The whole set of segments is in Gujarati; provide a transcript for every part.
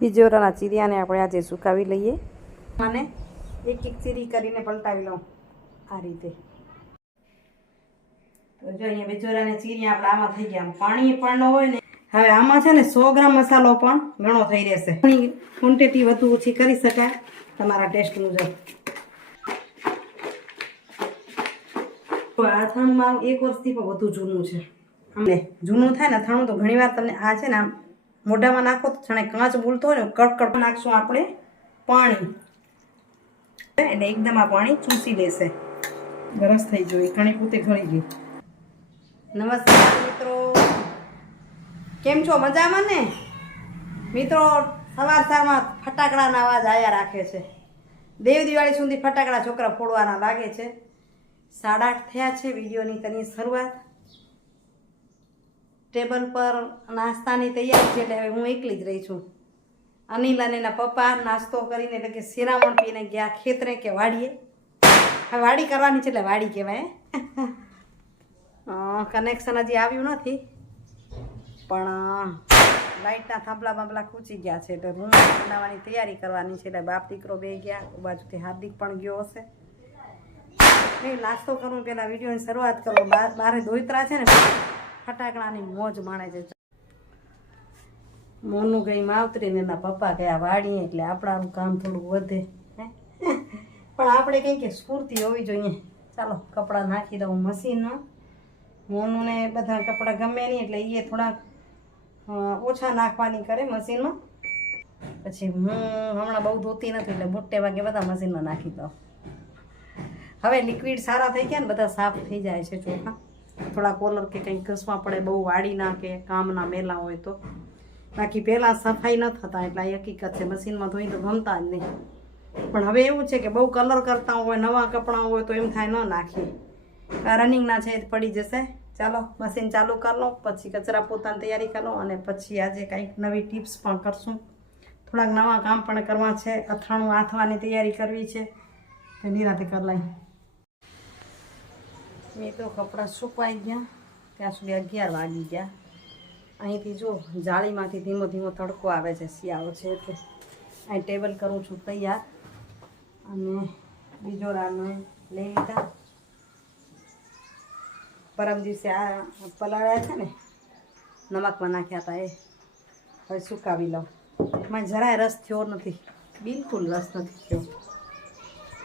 બીજોરાના ચીરિયાને આપણે આજે સુકાવી લઈએ. અને એક એક ચીરી કરીને પલટાવી લઉં આ રીતે. તો જો અહીંયા બેચોરાને ચીરિયા આપણે આમાં થઈ ગયા. પાણી પણ ન હોય ને. હવે આમાં છે ને સો ગ્રામ મસાલો પણ ઘણો થઈ રહેશે. ક્વોન્ટિટી વધુ ઓછી કરી શકાય તમારા ટેસ્ટ મુજબ. આ થાણું એક વર્ષથી પણ વધુ જૂનું છે. અમને જૂનું થાય ને થાણું તો ઘણીવાર તમને આ છે ને આમ મોઢામાં નાખો તો જાણે કાચ બોલતો હોય ને કડકડ નાખશું આપણે પાણી. એટલે એકદમ આ પાણી ચૂસી લેશે. ગરસ થઈ જોઈ કણી પોતે ઘણી ગઈ. નમસ્કાર મિત્રો. કેમ છો? મજામાં ને? મિત્રો, સવાર સવારમાં ફટાકડાના અવાજ આયા રાખે છે. દેવ દિવાળી સુધી ફટાકડા છોકરા ફોડવાના લાગે છે. સાડા આઠ થયા છે વિડીયોની તેની શરૂઆત. ટેબલ પર નાસ્તાની તૈયારી છે એટલે હવે હું એકલી જ રહી છું. અનિલ અને એના પપ્પા નાસ્તો કરીને એટલે કે શિરામણ પીને ગયા ખેતરે કે વાડીએ. હવે વાડી કરવાની છે એટલે વાડી કહેવાય કનેક્શન હજી આવ્યું નથી. પણ લાઇટના થાંભલા બાંભલા ખૂંચી ગયા છે એટલે રૂમ બનાવવાની તૈયારી કરવાની છે એટલે બાપ દીકરો બે ગયા બાજુથી હાર્દિક પણ ગયો હશે. નાસ્તો કરું પહેલાં વિડીયોની શરૂઆત કરું. બાર બારે દોઈતરા છે ને? ફટાકડાની મોજ માણે છે. મોનું ગઈ માવતરી ને એના પપ્પા ગયા વાડીએ એટલે આપણાનું કામ થોડું વધે? પણ આપણે કંઈ કે સ્ફૂર્તિ હોવી જોઈએ. ચાલો, કપડાં નાખી દઉં મશીનમાં મોનુને બધા કપડાં ગમે નહીં એટલે એ થોડાક ઓછા નાખવાની કરે મશીનમાં પછી હું હમણાં બહુ ધોતી નથી એટલે મોટે વાગે બધા મશીનમાં નાખી દઉં. હવે લિક્વિડ સારા થઈ ગયા ને બધા સાફ થઈ જાય છે ચોખા. થોડા કોલર કે કંઈક ઘસવા પડે, બહુ વાળી નાખે કામના મેલા હોય તો. બાકી પહેલાં સફાઈ ન થતા, એટલે એ હકીકત છે. મશીનમાં ધોઈ તો ગમતા જ નહીં. પણ હવે એવું છે કે બહુ કલર કરતા હોય, નવા કપડાં હોય તો એમ થાય ન નાખીએ રનિંગના છે પડી જશે. ચાલો મશીન ચાલુ કરી લો, પછી કચરા પોતાની તૈયારી કરો અને પછી આજે કંઈક નવી ટિપ્સ પણ કરશું. થોડાક નવા કામ પણ કરવા છે. અથાણું આથવાની તૈયારી કરવી છે. તો નિરાતે કરી લઈ મિત્રો કપડાં સુકવાઈ ગયા. ત્યાં સુધી અગિયાર વાગી ગયા. અહીંથી જો જાળીમાંથી ધીમો ધીમો તડકો આવે છે, શિયાળો છે એટલે અહીં ટેબલ કરું છું તૈયાર. અને બીજો રાનો લઈ લીધા. પરમ દિવસે આ પલાળ્યા છે ને, નમકમાં નાખ્યા હતા એ. હવે સુકાવી લઉં. મને જરાય રસ થયો નથી. બિલકુલ રસ નથી થયો.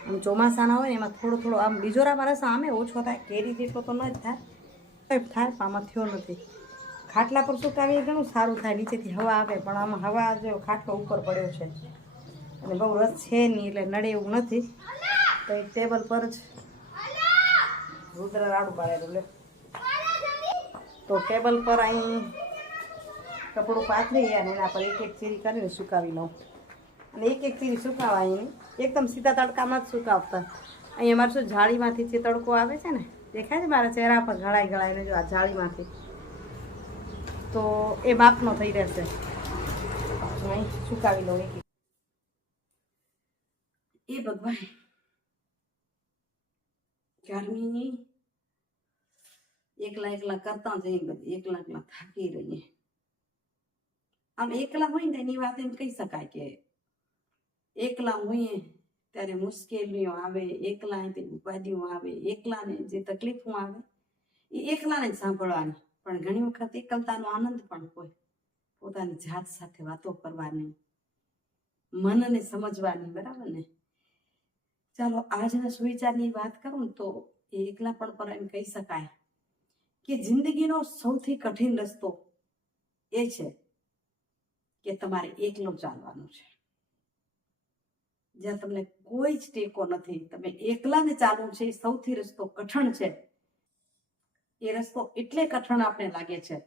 આમ ચોમાસાના હોય ને, એમાં થોડો થોડો આમ બીજોરામાં રસ આમે, ઓછો થાય. કેરી જેટલો તો ન જ થાય. કંઈ થાય આમાં થયો નથી. ખાટલા પર સુકાવીએ ઘણું સારું થાય, નીચેથી હવા આવે, પણ આમાં હવા જો ખાટલો ઉપર પડ્યો છે. અને બહુ રસ છે નહીં, એટલે નડે એવું નથી. તો એક ટેબલ પર જ રુદ્ર રાડું પાડેલું, લે. તો ટેબલ પર અહીં કપડું પાથરી અને એના પર એક એક ચીરી કરીને સુકાવી લઉં. અને એક એક ચીરી સુકાવા એની એકદમ સીધા તડકામાં જ સુકાવતા. અહીંયા મારે શું જાળીમાંથી જે તડકો આવે છે ને, દેખાય છે મારા ચહેરા પર ઘડાઈ ઘડાઈને જો આ જાળીમાંથી. તો એ માપનો થઈ રહેશે. અહીં સુકાવી લઉં એક. એ ભગવાન. ગરમીની એકલા એકલા કરતા જઈએ બધી એકલા એકલા થાકી રહીએ. આમ એકલા હોય ને એની વાત એમ કહી શકાય કે એકલા હોઈએ ત્યારે મુશ્કેલીઓ આવે, એકલા તે ઉપાધિઓ આવે, એકલાને જે તકલીફો આવે, એ એકલાને જ સાંભળવાની. પણ ઘણી વખત એકલતાનો આનંદ પણ હોય. પોતાની જાત સાથે વાતો કરવાની, મનને સમજવાની, બરાબર ને? ચાલો, આજના સુવિચારની વાત કરું તો એ એકલા પણ પર એમ કહી શકાય કે જિંદગીનો સૌથી કઠિન રસ્તો એ છે કે તમારે એકલો ચાલવાનું છે. જ્યાં તમને કોઈ જ ટેકો નથી. તમે એકલાને ચાલવું છે, એ સૌથી રસ્તો કઠણ છે. એ રસ્તો એટલે કઠણ આપણે લાગે છે.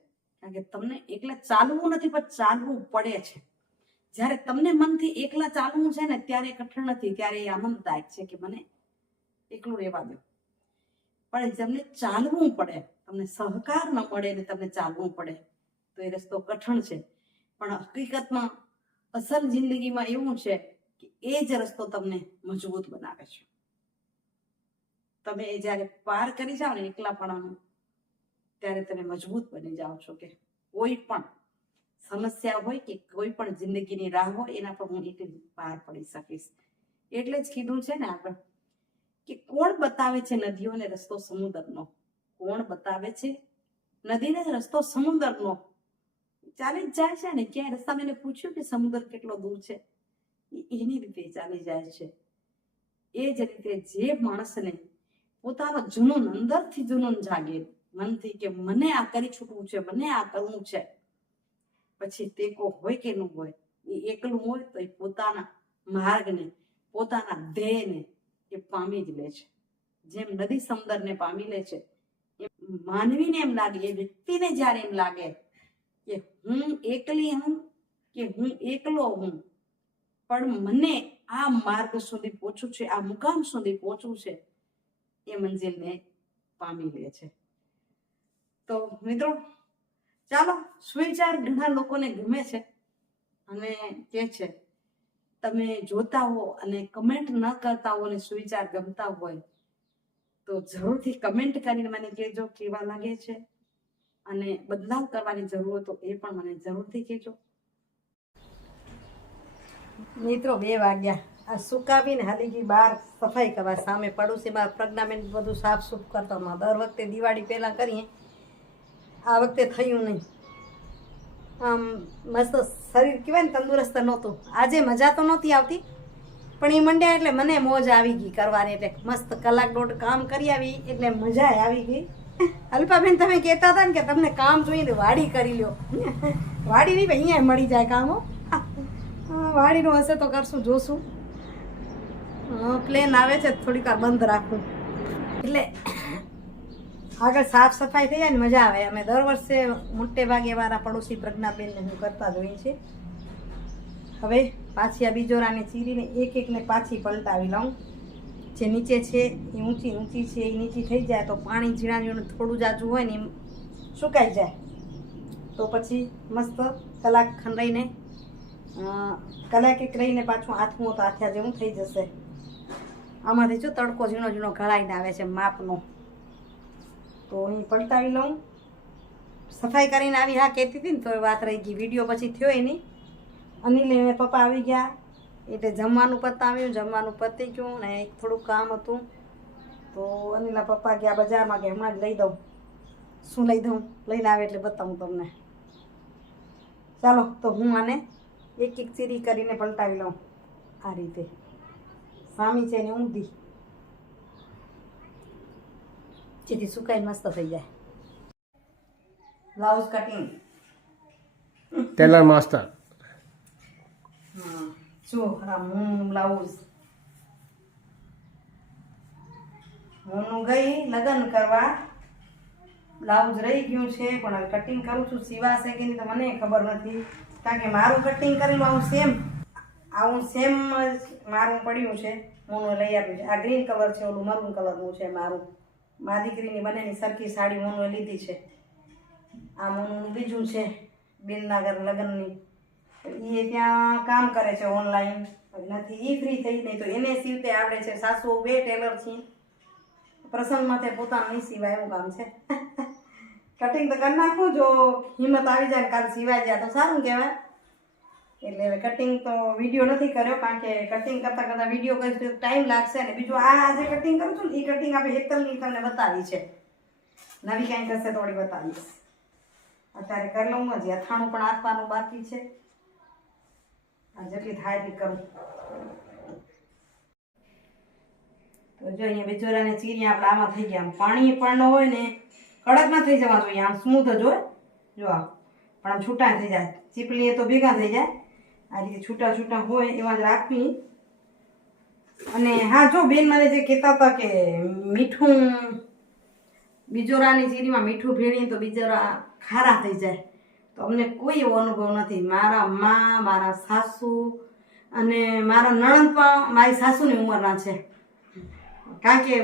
કારણ કે તમને એકલા ચાલવું નથી, પણ ચાલવું પડે છે. જ્યારે તમને મનથી એકલા ચાલવું છે ને, ત્યારે કઠણ નથી, ત્યારે એ આનંદદાયક છે કે મને એકલું રહેવા દો. પણ તમને ચાલવું પડે, તમને સહકાર ન મળે ને તમને ચાલવું પડે, તો એ રસ્તો કઠણ છે. પણ હકીકતમાં અસલ જિંદગીમાં એવું છે એ જ રસ્તો તમને મજબૂત બનાવે છે. તમે એ જ્યારે પાર કરી જાઓ ને એકલાપણાનું ત્યારે તમે મજબૂત બની જાઓ છો કે કોઈ પણ સમસ્યા હોય કે કોઈ પણ જિંદગીની રાહ હોય, એના પર હું એટલી પાર પડી શકીશ. એટલે જ કીધું છે ને આગળ કે કોણ બતાવે છે નદીઓને રસ્તો સમુદ્રનો? કોણ બતાવે છે નદીને રસ્તો સમુદ્રનો? ચાલી જ જાય છે ને, ક્યાંય રસ્તામાં એને પૂછ્યું કે સમુદ્ર કેટલો દૂર છે? એની રીતે ચાલી જાય છે. એ જ રીતે જે માણસને પોતાનો જુનૂન અંદરથી જુનૂન જાગે, મનથી કે મને આ કરી છૂટવું છે, મને આ કરવું છે, પછી તે કો હોય કે ન હોય, એ એકલું હોય તો એ પોતાના માર્ગને, પોતાના ધ્યેયને એ પામી જ લે છે. જેમ નદી સમુદ્રને પામી લે છે માનવીને એમ લાગે, એ વ્યક્તિને જ્યારે એમ લાગે કે હું એકલી હું, કે હું એકલો હું પણ મને આ માર્ગ સુધી પહોંચવું છે, આ મુકામ સુધી પહોંચવું છે, એ મંજિલને પામી લે છે. તો મિત્રો, ચાલો, સુવિચાર ઘણા લોકોને ગમે છે અને કે છે, તમે જોતા હો અને કમેન્ટ ન કરતા હો અને સુવિચાર ગમતા હોય, તો જરૂરથી કમેન્ટ કરીને મને કહેજો કેવા લાગે છે અને બદલાવ કરવાની જરૂર તો એ પણ મને જરૂરથી કહેજો. મિત્રો, બે વાગ્યા. આ સુકાવીને હાલી ગઈ બહાર સફાઈ કરવા સામે પડોશીમાં પ્રજ્ઞાબેન બધું સાફ સૂફ કરતા દર વખતે દિવાળી પહેલાં કરીએ. આ વખતે થયું નહીં. આમ મસ્ત શરીર કહેવાય ને, તંદુરસ્ત નહોતું. આજે મજા તો નહોતી આવતી, પણ એ મંડ્યા એટલે મને મોજ આવી ગઈ કરવાની. એટલે મસ્ત કલાક દોઢ કામ કરી આવી, એટલે મજા આવી ગઈ. અલ્પાબેન, તમે કહેતા હતા ને કે તમને કામ જોઈને વાડી કરી લ્યો. વાડી નહીં ભાઈ અહીંયા મળી જાય કામો વાડીનું હશે તો કરશું, જોશું. પ્લેન આવે છે, થોડીક વાર બંધ રાખું એટલે આગળ સાફ સફાઈ થઈ જાય ને મજા આવે. અમે દર વર્ષે મોટે ભાગે મારા પડોશી પ્રજ્ઞાબેનને હું કરતા જોઈ છે હવે પાછી આ બીજોરાને ચીરીને એક એકને પાછી પલટાવી લઉં. જે નીચે છે, એ ઊંચી ઊંચી છે, એ નીચી થઈ જાય તો પાણી ઝીણા ઝીણું થોડું જાજુ હોય ને એમ સુકાઈ જાય. તો પછી મસ્ત કલાક ખંડાઈને કલાક રહીને પાછું આથમું તો હાથ્યા જેવું થઈ જશે. આમાંથી જો તડકો ઝીણો ઝીણો ઘડાઈને આવે છે માપનો. તો અહીં પલટાવી લઉં. સફાઈ કરીને આવી હા કહેતી હતી ને તો વાત રહી ગઈ. વીડિયો પછી થયો એ નહીં અનિલ એને પપ્પા આવી ગયા. એટલે જમવાનું પતાવ્યું. જમવાનું પતી ગયું ને એક થોડું કામ હતું. તો અનિલના પપ્પા ગયા બજારમાં કે હમણાં જ લઈ દઉં. શું લઈ દઉં? લઈને આવે એટલે બતાવું તમને. ચાલો, તો હું આને એક એક ચીરી કરીને પલટાવી લઉં. આ રીતે. સામી છે ને ઊંધી. જેથી સુકાઈ મસ્ત થઈ જાય. Blouse cutting tailor master. જો હું બ્લાઉઝ. હું ગઈ લગ્ન કરવા. બ્લાઉઝ રહી ગયું છે પણ હવે કટિંગ કરું છું. સીવાશે કે નહીં તો મને ખબર નથી. કારણ કે મારું કટિંગ કરેલું આવું સેમ આવું સેમ મારું પડ્યું છે. મોનું લઈ આપ્યું છે. આ ગ્રીન કલર છે, ઓલું મરૂન કલરનું છે મારું. મા દીકરીની બંનેની સરખી સાડી મોનું લીધી છે. આ મોનું બીજું છે, બિનનાગર લગ્નની. એ ત્યાં કામ કરે છે ઓનલાઈન નથી એ ફ્રી થઈ, નહીં તો એને સીવતે આવડે છે. સાસુ બે ટેલર છે પ્રસંગમાં તે પોતાનું નહીં સિવાય એવું કામ છે. કટિંગ તો કરી નાખું, જો હિંમત આવી જાય ને કાલ સિવાય જાય તો સારું કહેવાય. એટલે હવે કટિંગ તો વીડિયો નથી કર્યો, કારણ કે કટિંગ કરતાં કરતાં વીડિયો કરીશ ટાઈમ લાગશે ને. બીજું આ જે કટિંગ કરું છું ને એ કટિંગ આપણે એકલની તમને બતાવી છે. નવી કાંઈ કરશે તો વળી બતાવીશ. અત્યારે કરી લઉં હજી અથાણું પણ આપવાનું બાકી છે. આ જેટલી થાય એટલી કરું. તો જો અહીંયા બેચોરાને ચીરી આપણે આમાં થઈ ગયા. પાણી પણ ન હોય ને કડક ના થઈ જવા જોઈએ, આમ સ્મૂથ જ હોય. જો આ, પણ આમ છૂટા થઈ જાય. ચીપલી એ તો ભેગા થઈ જાય. આ રીતે છૂટા છૂટા હોય એવા જ રાખવી. અને હા, જો બેન મને જે કહેતા હતા કે મીઠું, બીજોરાની ચીરીમાં મીઠું ભેળીએ તો બીજોરા ખારા થઈ જાય. તો અમને કોઈ એવો અનુભવ નથી. મારા મા, મારા સાસુ અને મારા નણંદ પણ મારી સાસુની ઉંમરના છે. કારણ કે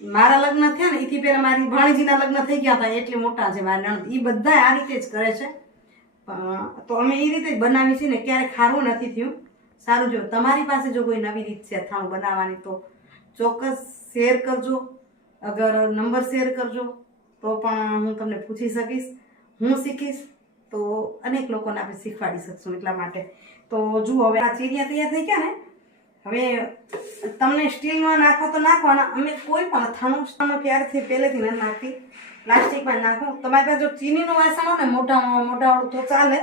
મારા લગ્ન થયા ને એથી પહેલાં મારી ભાણીજીના લગ્ન થઈ ગયા હતા, એટલે મોટા છે મારા નણંદ. એ બધા આ રીતે જ કરે છે. તો અમે એ રીતે બનાવી છે ને ક્યારેય ખારું નથી થયું. સારું જો, તમારી પાસે જો કોઈ નવી રીત છે અથાણું બનાવવાની, તો ચોક્કસ શેર કરજો. અગર નંબર શેર કરજો, તો પણ હું તમને પૂછી શકીશ. હું શીખીશ, તો અનેક લોકોને આપણે શીખવાડી શકશું એટલા માટે. તો જુઓ, હવે આ ચીરિયા તૈયાર થઈ ગયા ને હવે તમને સ્ટીલમાં નાખો તો નાખવાના અમે કોઈ પણ અથાણું ક્યારેથી પહેલેથી નથી નાખતી પ્લાસ્ટિકમાં નાખો. તમારી પાસે જો ચીનીનું વાસણ હોય ને મોટા મોટાવાળું તો ચાલે.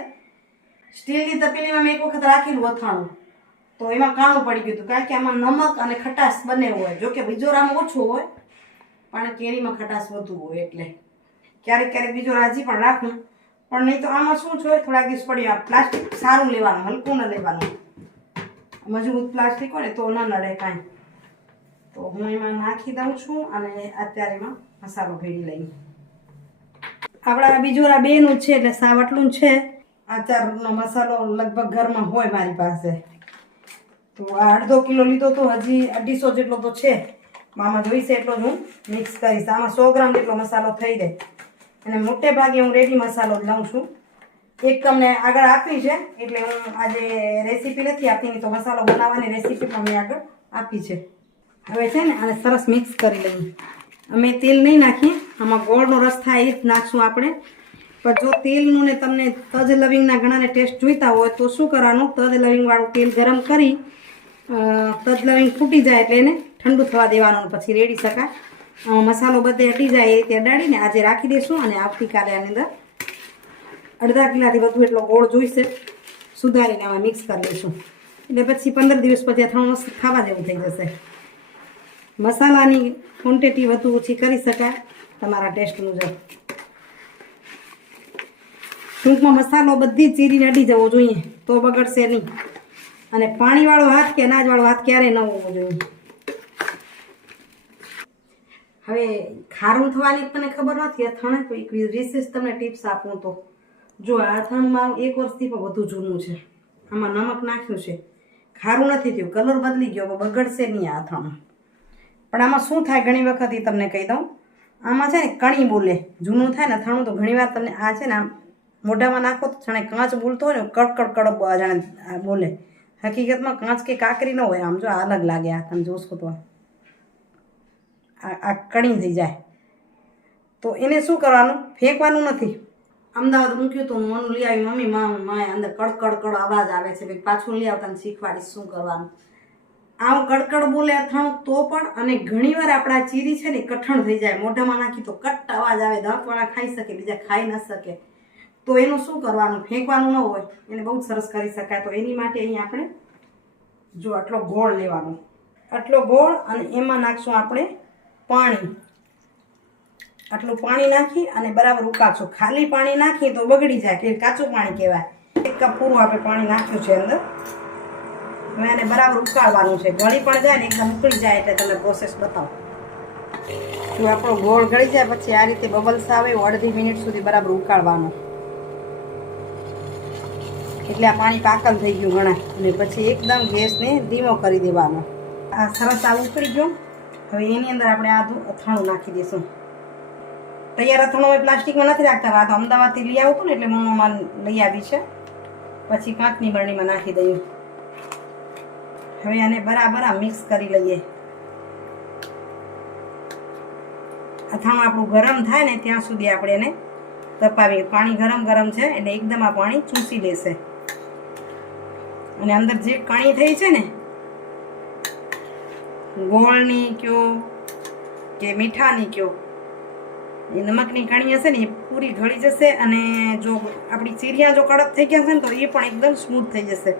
સ્ટીલની તપેલીમાં મેં એક વખત રાખેલું અથાણું. તો એમાં કાણું પડી ગયું હતું, કારણ કે આમાં નમક અને ખટાશ બંને હોય. જોકે બીજો બીજોરામાં ઓછું હોય, પણ કેરીમાં ખટાશ વધુ હોય એટલે. ક્યારેક ક્યારેક બીજો રાજી પણ રાખું. પણ નહીં તો આમાં શું છે? થોડા દિવસ પડ્યા પ્લાસ્ટિક સારું લેવાનું, હલકું ન લેવાનું. મજબૂત પ્લાસ્ટિક હોય ને તો ન નડે કાંઈ. તો હું એમાં નાખી દઉં છું અને અત્યારે એમાં મસાલો ભેળી લઈ. આપણા બીજોરા બેનું છે એટલે સાવટલું છે. આચારનો મસાલો લગભગ ઘરમાં હોય મારી પાસે. તો આ અડધો કિલો લીધો તો હજી અઢીસો જેટલો તો છે. આમાં જોઈશે એટલો જ હું મિક્સ કરીશ. આમાં સો ગ્રામ જેટલો મસાલો થઈ જાય. અને મોટે ભાગે હું રેડી મસાલો લઉં છું. એક તમને આગળ આપી છે. એટલે હું આજે રેસીપી નથી આપી તો મસાલો બનાવવાની રેસીપી પણ મેં આગળ આપી છે. હવે છે ને આને સરસ મિક્સ કરી લઈએ. અમે તેલ નહીં નાખીએ, આમાં ગોળનો રસ થાય એ જ નાખશું આપણે. પણ જો તેલનું ને તમને તજ લવિંગના ઘણાને ટેસ્ટ જોઈતા હોય, તો શું કરવાનું? તજ લવિંગવાળું તેલ ગરમ કરી તજ લવિંગ ફૂટી જાય એટલે એને ઠંડુ થવા દેવાનું પછી રેડી શકાય. મસાલો બધે હટી જાય એ રીતે અડાડીને આજે રાખી દઈશું અને આવતીકાલે આની અંદર અડધા કિલાથી વધુ એટલો ગોળ જોઈશે. સુધારીને આમાં મિક્સ કરી લઈશું. એટલે પછી પંદર દિવસ પછી આ મસ્ત ખાવા જેવું થઈ જશે. મસાલાની ક્વોન્ટિટી વધુ ઓછી કરી શકાય તમારા ટેસ્ટ મુજબ ટૂંકમાં મસાલો બધી ચીરીને અડી જવો જોઈએ, તો બગડશે નહીં. અને પાણીવાળો હાથ કે અનાજવાળો હાથ ક્યારેય ન હોવો જોઈએ. હવે ખારું થવાની મને ખબર નથી અથાણે તો એક વિશેષ તમને ટિપ્સ આપું તો. જો આ અથાણું એક વર્ષથી પણ વધુ જૂનું છે. આમાં નમક નાખ્યું છે. ખારું નથી થયું. કલર બદલી ગયો બગડશે નહીં આ અથાણું પણ આમાં શું થાય? ઘણી વખત એ તમને કહી દઉં. આમાં છે ને કણી બોલે. જૂનું થાય ને અથાણું તો ઘણીવાર તમને આ છે ને આમ મોઢામાં નાખો તો જાણે કાચ બોલતો હોય ને કડકડ કડક જાણે બોલે. હકીકતમાં કાચ કે કાકરી ન હોય. આમ જો અલગ લાગે આ તમે જોશો તો. આ કણી થઈ જાય. તો એને શું કરવાનું? ફેંકવાનું નથી. અમદાવાદ મૂક્યું તો, મનું લઈ આવી મમ્મી માં માં અંદર કડકડ કડ અવાજ આવે છે, ભાઈ, પાછું લઈ આવતા શીખવાડીશ શું કરવાનું. આમ કડકડ બોલે અથાણું તો પણ, અને ઘણીવાર આપણા ચીરી છે ને કઠણ થઈ જાય. મોઢામાં નાખી તો કટ અવાજ આવે, દાંતવાળા ખાઈ શકે, બીજા ખાઈ ન શકે. તો એનું શું કરવાનું? ફેંકવાનું ન હોય, એને બહુ સરસ કરી શકાય. તો એની માટે અહીં આપણે જો આટલો ગોળ લેવાનો. આટલો ગોળ અને એમાં નાખશું આપણે પાણી. આટલું પાણી નાખી અને બરાબર ઉકાળશું. ખાલી પાણી નાખીએ તો બગડી જાય, કે કાચું પાણી કહેવાય. એક કપ પૂરું આપણે પાણી નાખ્યું છે અંદર. હવે એને બરાબર ઉકાળવાનું છે. ગળી પણ જાય ને એકદમ ઉકળી જાય એટલે તમને પ્રોસેસ બતાવો. જો આપણો ગોળ ગળી જાય, પછી આ રીતે બબલ્સ આવે અડધી મિનિટ સુધી બરાબર ઉકાળવાનું. એટલે આ પાણી પાકલ થઈ ગયું ઘણા. અને પછી એકદમ ગેસને ધીમો કરી દેવાનો. આ સરસ આ ઉકળી ગયું. હવે એની અંદર આપણે આ અથાણું નાખી દઈશું. તૈયાર અથાણું અમે પ્લાસ્ટિકમાં નથી રાખતા. આ અમદાવાદથી લઈ આવું ને એટલે મોનોમાં લઈ આવી છે. પછી કાચની બરણીમાં નાખી દઈએ. હવે આને બરાબર આ મિક્સ કરી લઈએ. અથાણું આપણું ગરમ થાય ને ત્યાં સુધી આપણે એને તપાવીએ. પાણી ગરમ ગરમ છે એટલે એકદમ આ પાણી ચૂસી લેશે. અને અંદર જે કણી થઈ છે ને, ગોળની કયો કે મીઠાની કયો એ નમકની કણી હશે ને એ પૂરી ગળી જશે અને જો આપણી ચીરિયા જો કડક થઈ ગયા છે ને તો એ પણ એકદમ સ્મૂથ થઈ જશે.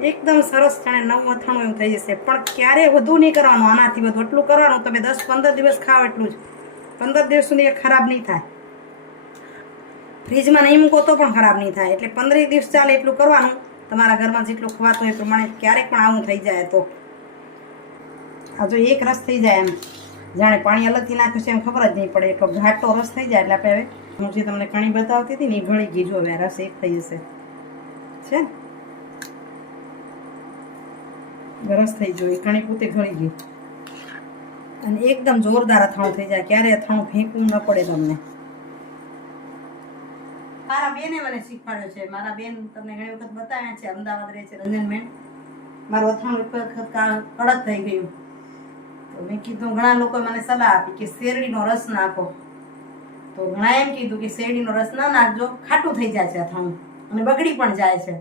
એકદમ સરસ જાણે નવું અથાણું એવું થઈ જશે. પણ ક્યારે વધુ નહીં કરવાનું, આનાથી વધુ. એટલું કરવાનું, તમે દસ પંદર દિવસ ખાઓ એટલું જ. પંદર દિવસ સુધી એ ખરાબ નહીં થાય. ફ્રીજમાં નહીં મૂકો તો પણ ખરાબ નહીં થાય. એટલે પંદરેક દિવસ ચાલે એટલું કરવાનું. તમારા ઘરમાં જેટલું ખવાતું એ પ્રમાણે ક્યારેક પણ આવું થઈ જાય તો. આ એક રસ થઈ જાય એમ. જાણે પાણી અલગથી નાખ્યું છે એમ ખબર જ નહીં પડે. એટલો ઘાટો રસ થઈ જાય એટલે આપણે હવે હું જે તમને કણી બતાવતી હતી ને એ ગળી ગઈ. જો હવે રસ એક થઈ જશે. છે રસ થઈ ગયો. એ કણી પોતે ગળી ગઈ. અને એકદમ જોરદાર અથાણું થઈ જાય. ક્યારે અથાણું ફેંકવું ન પડે તમને. મારા બેને મને શીખવાડ્યો છે. મારા બેન તમને ઘણી વખત બતાવ્યા છે. અમદાવાદ રહે છે રંજનબેન મારું અથાણું એક વખત કડક થઈ ગયું. તો મેં કીધું, ઘણા લોકોએ મને સલાહ આપી કે શેરડીનો રસ નાખો. તો ઘણા એમ કીધું કે શેરડીનો રસ ના નાખજો, ખાટું થઈ જાય છે અથાણું અને બગડી પણ જાય છે.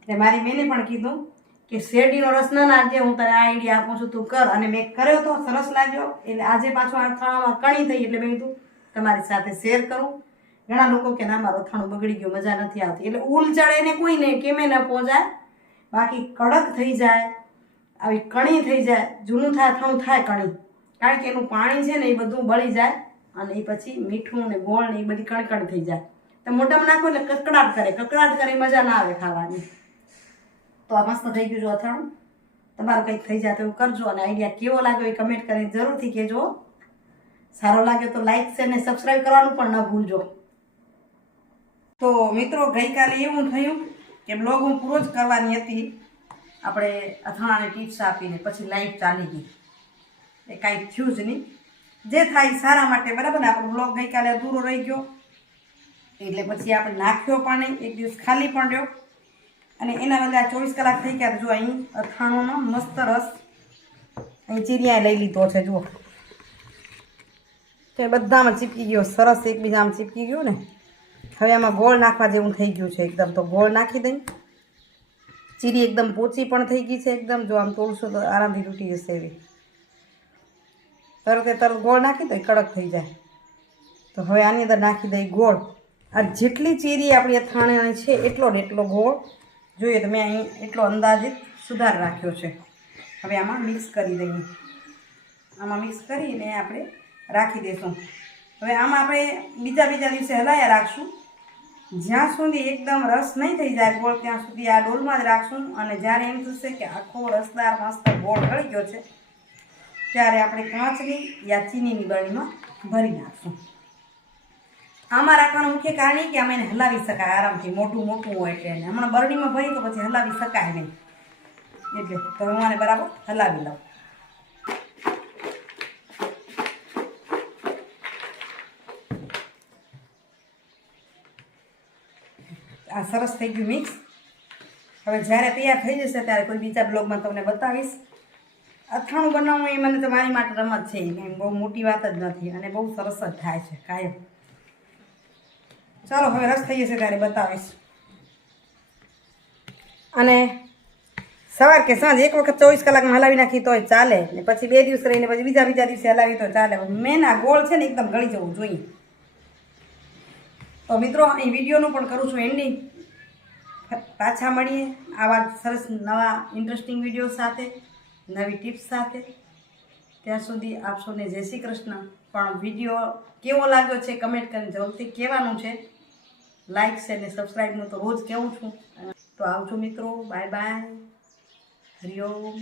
એટલે મારી બેને પણ કીધું કે શેરડીનો રસ ના નાખજે, હું તને આ આઈડિયા આપું છું, તું કર. અને મેં કર્યો તો સરસ લાગ્યો. એટલે આજે પાછો અથાણામાં કણી થઈ, એટલે મેં કીધું, તમારી સાથે શેર કરું. ઘણા લોકો કે ના, મારું અથાણું બગડી ગયું, મજા નથી આવતી. એટલે ઉલ ચડે ને કોઈ નહીં, કેમે ન પહોંચાય. બાકી કડક થઈ જાય. આવી કણી થઈ જાય, જૂનું થાય અથાણું થાય કણી. કારણ કે એનું પાણી છે ને એ બધું બળી જાય અને એ પછી મીઠું ને ગોળ ને એ બધી કણકણ થઈ જાય. તો મોઢામાં નાખો એટલે કકડાટ કરે. કકડાટ કરે, મજા ના આવે ખાવાની. તો આ મસ્ત થઈ ગયું છે અથાણું. તમારું કંઈક થઈ જાય તો એવું કરજો અને આઈડિયા કેવો લાગ્યો એ કમેન્ટ કરીને જરૂરથી કહેજો. સારો લાગ્યો તો લાઈક છે ને સબસ્ક્રાઈબ કરવાનું પણ ન ભૂલજો. તો મિત્રો ગઈકાલે એવું થયું કે બ્લોગ હું પૂરો જ કરવાની હતી. આપણે અથાણાને ટિપ્સ આપીને પછી લાઈટ ચાલી ગઈ. એ કાંઈ થયું જ નહીં. જે થાય સારા માટે, બરાબર ને? આપણો બ્લોગ ગઈકાલે અધૂરો રહી ગયો. એટલે પછી આપણે નાખ્યો પણ એક દિવસ ખાલી પણ રહ્યો. અને એના બદલે આ ચોવીસ કલાક થઈ ગયા જો અહીં અથાણોનો મસ્ત રસ અહીં ચીરિયાએ લઈ લીધો છે, જુઓ. તો એ બધામાં ચીપકી ગયો. સરસ એકબીજામાં ચીપકી ગયું ને. હવે આમાં ગોળ નાખવા જેવું થઈ ગયું છે. એકદમ તો ગોળ નાખી દઈ. ચીરી એકદમ પોચી પણ થઈ ગઈ છે એકદમ. જો આમ તોડશો તો આરામથી તૂટી જશે એવી. તરત તરત ગોળ નાખી દઈ કડક થઈ જાય. તો હવે આની અંદર નાખી દઈ ગોળ. આ જેટલી ચીરી આપણી અથાણાની છે, એટલો ને એટલો ગોળ. જોઈએ તો મેં અહીં એટલો અંદાજિત સુધાર રાખ્યો છે. હવે આમાં મિક્સ કરી દઈએ. આમાં મિક્સ કરીને આપણે રાખી દઈશું હવે આમાં આપણે બીજા બીજા દિવસે હલાયા રાખશું. જ્યાં સુધી એકદમ રસ નહીં થઈ જાય ગોળ, ત્યાં સુધી આ ડોલમાં જ રાખશું. અને જ્યારે એમ થશે કે આખો રસદાર મસ્ત ગોળ રળી ગયો છે, ત્યારે આપણે કાચની યા ચીનીની બરણીમાં ભરી નાખશું. આમાં રાખવાનું મુખ્ય કારણ એ કે આમાં એને હલાવી શકાય આરામથી, મોટું મોટું હોય એટલે એને. હમણાં બરણીમાં ભરી તો પછી હલાવી શકાય નહીં. એટલે તો હું બરાબર હલાવી લઉં. આ સરસ થઈ ગયું મિક્સ. હવે જ્યારે તૈયાર થઈ જશે ત્યારે કોઈ બીજા બ્લોગમાં તમને બતાવીશ. અથાણું બનાવવું એ મને તો મારી માટે રમત છે, એમ બહુ મોટી વાત જ નથી અને બહુ સરસ જ થાય છે, કાયમ. ચાલો, હવે રસ થઈ જશે ત્યારે બતાવીશ. અને સવાર કે સાંજ એક વખત ચોવીસ કલાકમાં હલાવી નાખી તોય ચાલે, ને પછી બે દિવસ રહીને પછી બીજા બીજા દિવસે હલાવી તો ચાલે. મેન આ ગોળ છે ને, એકદમ ગળી જવું જોઈએ. તો મિત્રો, અહીં વિડીયોનું પણ કરું છું એન્ડિંગ પાછા મળીએ આવા સરસ નવા ઇન્ટરેસ્ટિંગ વીડિયો સાથે, નવી ટિપ્સ સાથે. ત્યાં સુધી આપ સૌને જય શ્રી કૃષ્ણ. પણ વીડિયો કેવો લાગ્યો છે કમેન્ટ કરીને જરૂરથી કહેવાનું છે. લાઇક છે ને સબસ્ક્રાઈબનું તો રોજ કહેવું છું. તો આવજો મિત્રો. Bye bye Hariom